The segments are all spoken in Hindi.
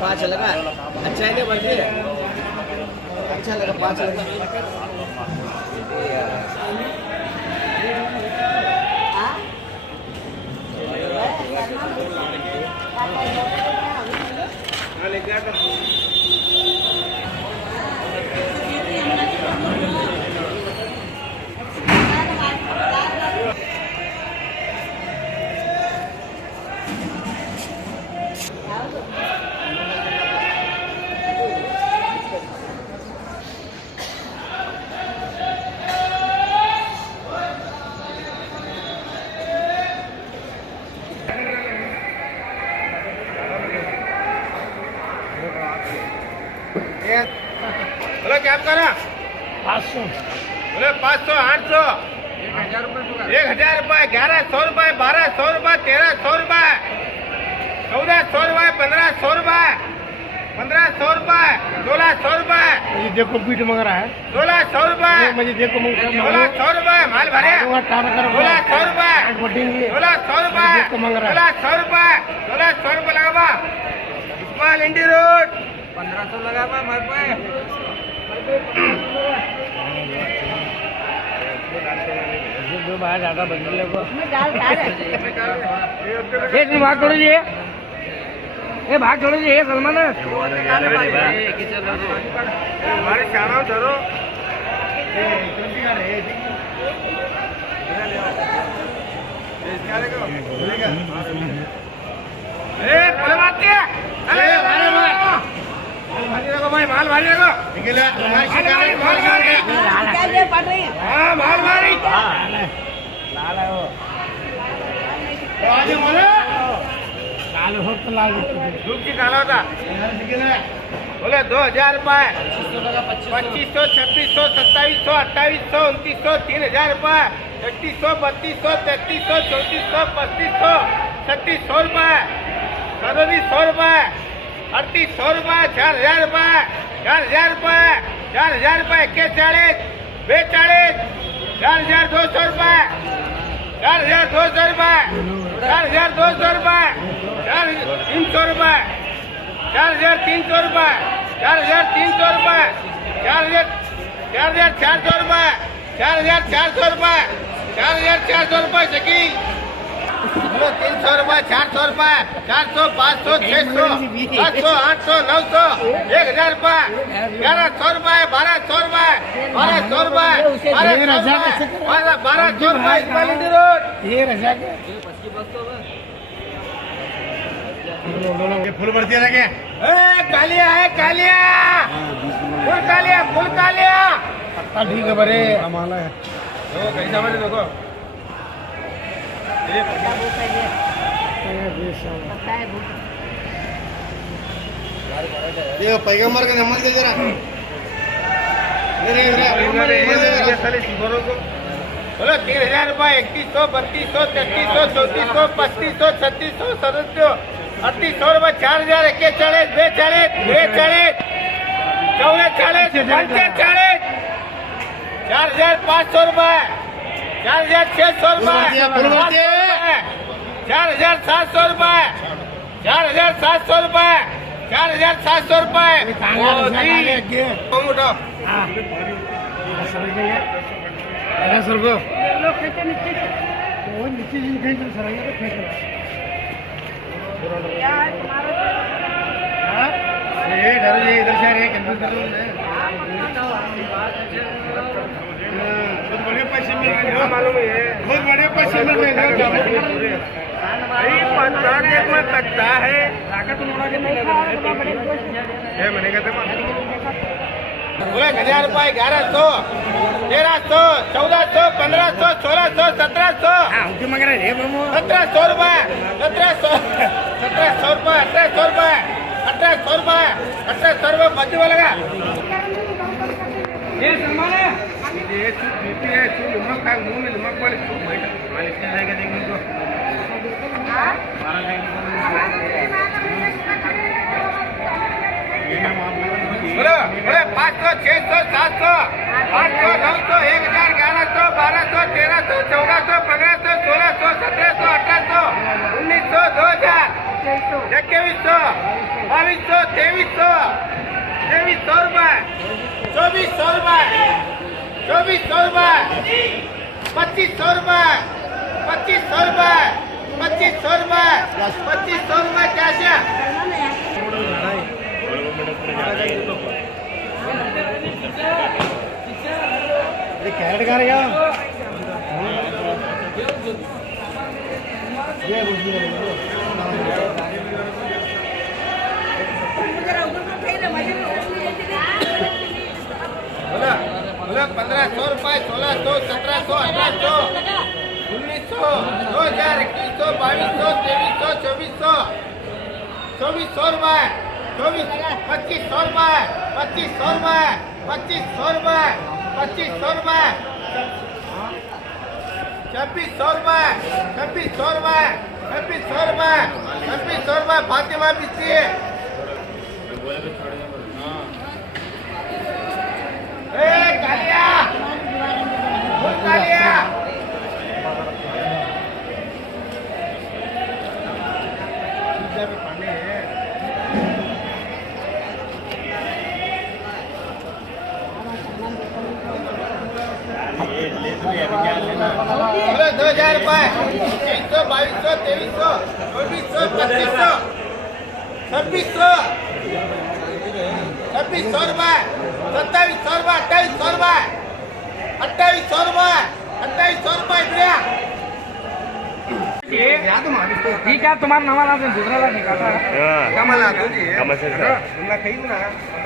पाँच लगा अच्छा है बढ़िया अच्छा लगा 5 लगा बोलो क्या करा 500 बोले 500 800 1000 रुपये 1100 रुपये 1200 रुपये 1300 रुपये 1400 रुपये 1500 रुपये 1500 रुपये 1600 रुपये मुझे देखो पीठ मंग रहा है 1600 रुपये मुझे देखो 1600 रुपये माल भरे 1600 रुपये 1600 रुपये 1600 रुपये 1600 रुपये लगा इस्माइल इंडी रोड 1500 लगा माल पे दो बार ज्यादा बदल लेगा ये भाग छोड़ दीजिए ये भाग छोड़ दीजिए सलमान हमारे शाना धरो भाई माल भारी लगो हाँ माल भारी धूप की काला होता बोले 2000 रुपये 2500 2600 2700 2800 2900 3000 रुपये 3100 3200 3300 3400 3500 3600 रुपये 3700 रुपये 3800 रुपये 4000 रुपये 4000 रुपये 4000 रुपये 41 42 4200 रुपये 4200 रुपये 4200 रुपये 300 रुपये 4300 रुपये 4300 रुपये 4400 रुपये 4400 रुपये 4400 रुपये शकील 300 रुपये 400 रुपये 400 500 600 700 800 900 1000 रुपये 1100 रुपये 1200 रुपये 1200 रुपये 1200 रुपये इस्माइल रोड ये फुल बढ़ती है क्या कालिया है कालिया फुल कालिया ठीक है बड़े माला है कैसा बने देखो ये पैगंबर का नमाज दे जरा बोलो 3000 रुपये 3100 3200 3300 3400 3500 3600 3800 रुपये 4000 41 42 43 44 45 4500 रुपये 4600 रुपये 4700 रुपये 4700 रुपये 4700 रुपये उठो इधर से बहुत बड़े पैसे मिल रहे हैं मालूम है बहुत बड़े पैसे मिल रहे हैं में कच्चा है बोले 1000 रुपये 1100 1300 1400 1500 1600 1700 1700 रुपये 1700 रुपये 1800 रुपये 1800 रुपये 1800 रुपये बच्चे वाले का ये सलमान है ये बीपी है नमक खा मुंह में नमक वाले मालिश नहीं जाएगा देखने को हाँ बोलो बोले 500 600 700 800 900 1000 1100 1200 1300 1400 1500 1600 1700 1800 1900 2000 2100 2200 2300 2300 रुपए 2400 रुपए 2400 रुपए 2500 रुपए 2500 रुपए 2500 रुपए 2500 रुपए कैश है कैरेट का क्या बोला बोला 1500 रुपए 1600 1700 1800 1900 2000 2100 2200 2300 2400 रुपए 2500 रुपए 2500 रुपए 2500 रुपए 2500 रुपए 2600 रुपए 2600 रुपए 2600 रुपए 2600 रुपए फातिमा बिस्ती कालिया कालिया बोले 2000 रुपए 2300 2200 2300 2400 2500 2600 रुपए 2700 रुपए 2800 रुपए 2800 रुपए 2800 रुपए इधर ठीक है तुम्हारा नाम आला दूसरा ला निकाला कमाल आता जी कमर्शियल सर तुमला खाई ना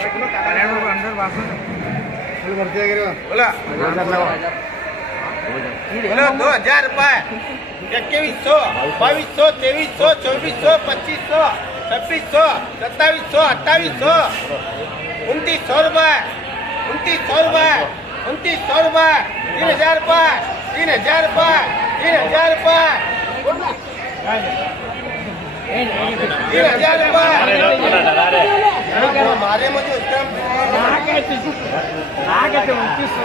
15 किलो अंदर वासन बोला बोला 2000 रुपए 2100 2200 2300 2400 2500 2600 2700 2800 2900 रुपए 2900 रुपए 2900 रुपए 3000 रुपए 3000 रुपए 3000 रुपए 3000 रुपए हमारे मुझे उसका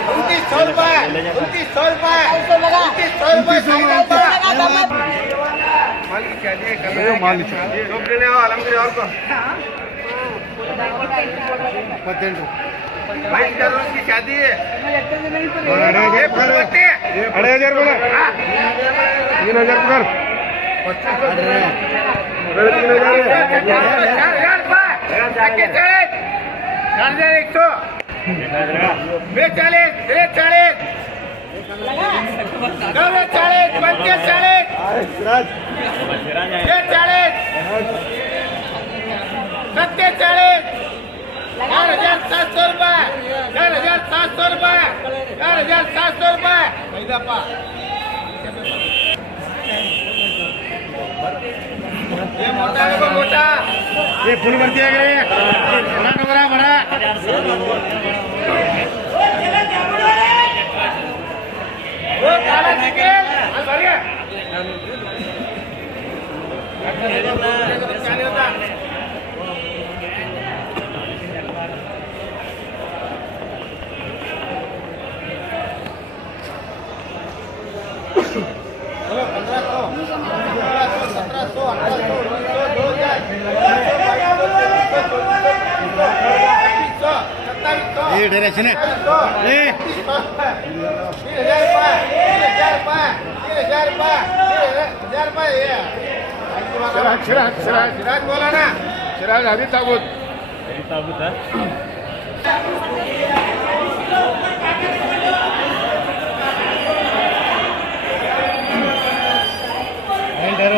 2900 रुपए 2900 रुपए 2900 रुपए माल ले आओ आलमगीर और को भाई करो की शादी है 3000 बोला 3000 कर 4700 रुपए 4700 रुपए 4700 रुपए ये मोटा है वो मोटा ये फुल बनती है बड़ा बड़ा वो काला चिकन बढ़िया ये डायरेक्शन है 3000 रुपए सिराज बोला ना सिराज हरी ताबूत है सिंगल कर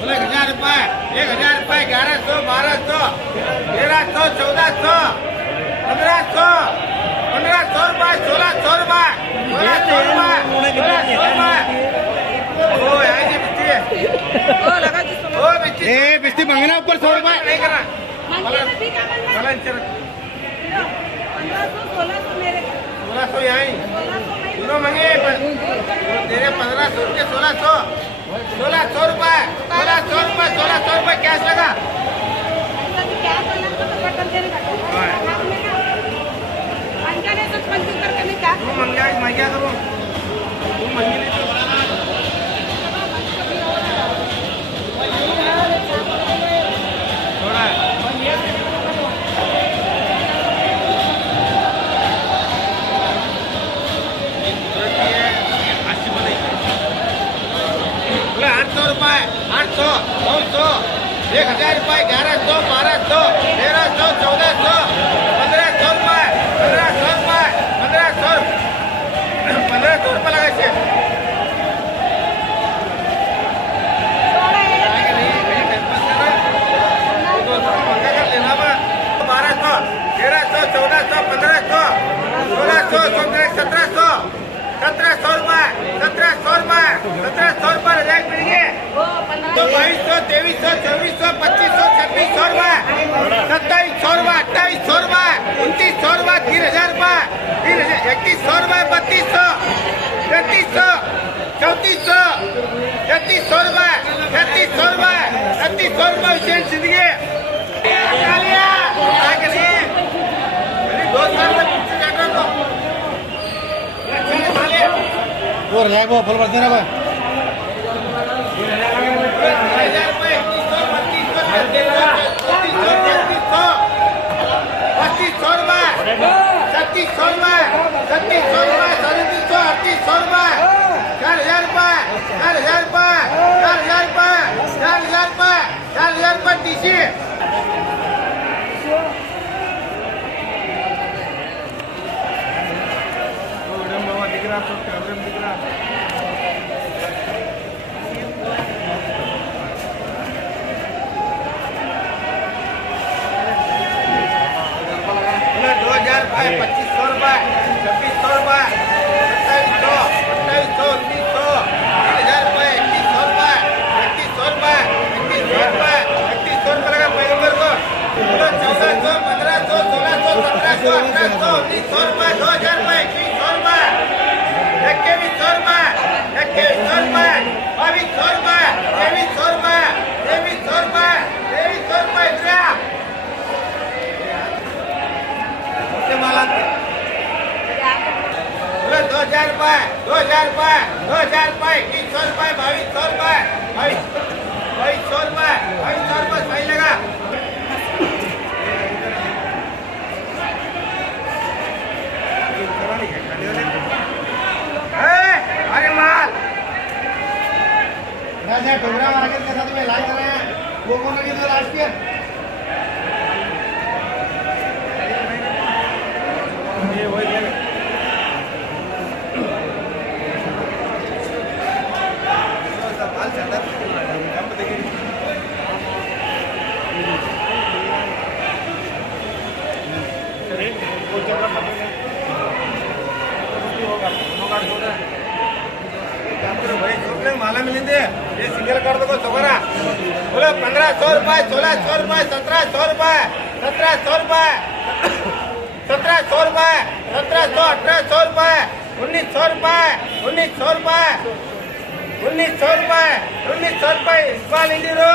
बोले 1000 रुपए 1000 रुपए 1100 1200 1300 1400 1500 1500 रुपए 1600 रुपए 1600 रुपए ओ यहाँ से बिस्ती है ओ बिस्ती ए बिस्ती मंगना ऊपर 100 रुपए नहीं करना मंगे में भी क्या बन रहा है? चलन चल 1500 1600 मेरे 1600 यहाँ ही 1600 नहीं दोनों मंगे तेरे 1500 के 1600 रुपए 1600 रुपए कैश लगा अभी क्या बोला तो पेट्रोल देने का आपने क्या अंका ने तो 75 करने क्या तू मंगा मैं क्या करूँ तू मंगी नहीं तो थोड़ा बोले 800 रुपए 800 900 1000 रुपए 1100 1200 1300 1400 1500 रुपए 1500 रुपए लगा छे वो 15 तो 2200 2300 2400 2500 2600 रुपए 2700 रुपए 2800 रुपए 2900 रुपए 3000 रुपए 3100 रुपए 3200 3300 3400 3300 रुपए 3300 रुपए 3300 रुपए विशेष जिंदगी और जाएगा फल बढ़ते ना भाई 2500 रुपए 2600 रुपए 2700 2800 2900 3000 रुपए 2100 रुपए 3100 रुपए लगा पैगंबर को 1400 1500 1600 1700 1800 1900 रुपए 2000 रुपए 2100 रुपए 2100 रुपए 2200 रुपए 2200 रुपए 2300 रुपए 2300 रुपए इतना माला 2000 रुपए 2000 रुपए 2000 रुपए 2100 रुपए 2200 रुपए 2200 रुपए 2200 रुपए सही लगा अरे माल राजा टोकरा मारा के साथ में लाइट कर रहे हैं वो कौन लगी तो लास्ट ईयर ये वही है माला मिलेंगे ये सिंगल कर दो दोबारा बोलो 1500 रुपए 1600 रुपए 1700 रुपए 1700 रुपए 1700 रुपए 1700 1800 रुपए 1900 रुपए 1900 रुपए 1900 रुपए 1900 रुपए इस्माइल इंडिया